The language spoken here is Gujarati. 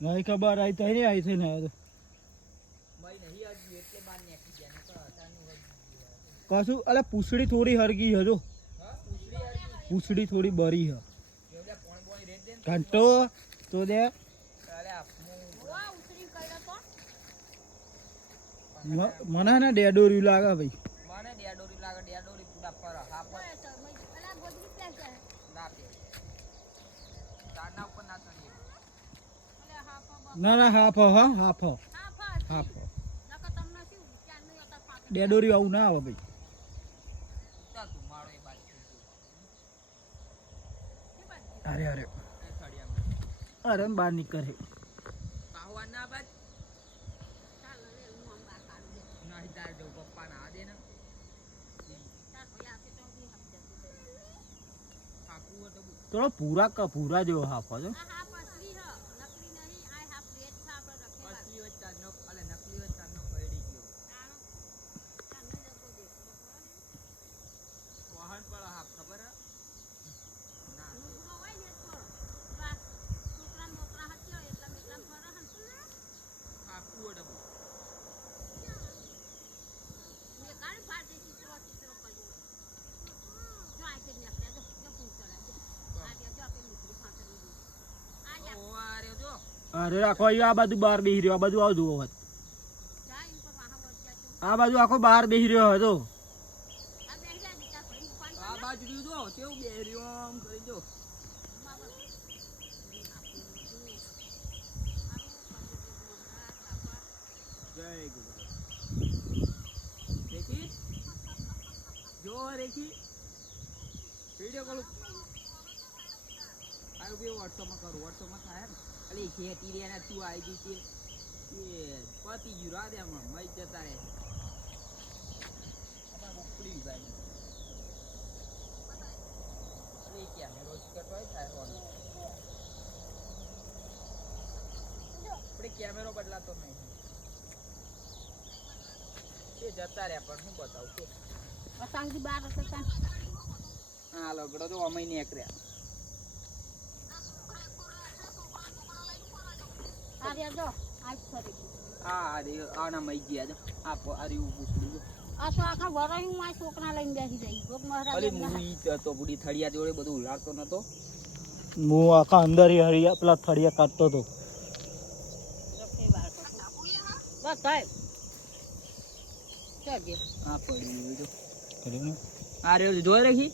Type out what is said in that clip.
નહીં ખબર આવી તો નહીં આવી થઈ ને કશું અલે પૂછડી થોડી હરગી હજો પૂછડી થોડી બરી હ ઘંટો તો દે મને ને ડેડોરી લાગે ભાઈ મને ડેડોરી લાગે ડેડોરી પૂરા પર હા પર ના પે તારના ઉપર ના ચડીએ ના ના હાફ હા હાફ હાફ ડેડોરી આવું ના આવે ભાઈ અરે અરે અરે બહાર નીકળે થોડો પૂરા જેવો હાફ હતો અરે રાખો આ બાજુ બહાર બેસી રહ્યો આ બાજુ આવ જુઓ આ બાજુ આખો બહાર બેસી રહ્યો હતો આ બાજુ જો કેવું બેહી રહ્યો આમ કરી જો જય ગુરુ રેખી જો રેખી વિડિયો કોલ આયો બે વોટ્સઅપ માં થાય ને અલે ખેતી રે ના તું આવી દી છે એ પતિ જુરા દે માં મઈ જતા રહે આપા ઉપડી જાય અલે કેમેરો કટવાય થાય હોન આપણે કેમેરો બદલાતો નહીં એ જતા રહ્યા પણ હું બતાવું કે અસાંગી બાર હતા હા લગડો તો અમય ને એકર્યા આર્યા જો આજ ફરી અરે આના મઈ ગયા જો આ આરી ઉ પૂછડી જો આ તો આખા વરાઈ હું આ છોકરા લઈને બેસી જઈ લોક મહારાજ અલી મુઈ તો બુડી થળિયા જોડે બધું ઉલાડતો નતો હું આખા અંદર હરિયા પેલા થળિયા કાઢતો હતો બસ સાહેબ ચાલ આ પડી જો કર્યું ને આ રે જો રાખી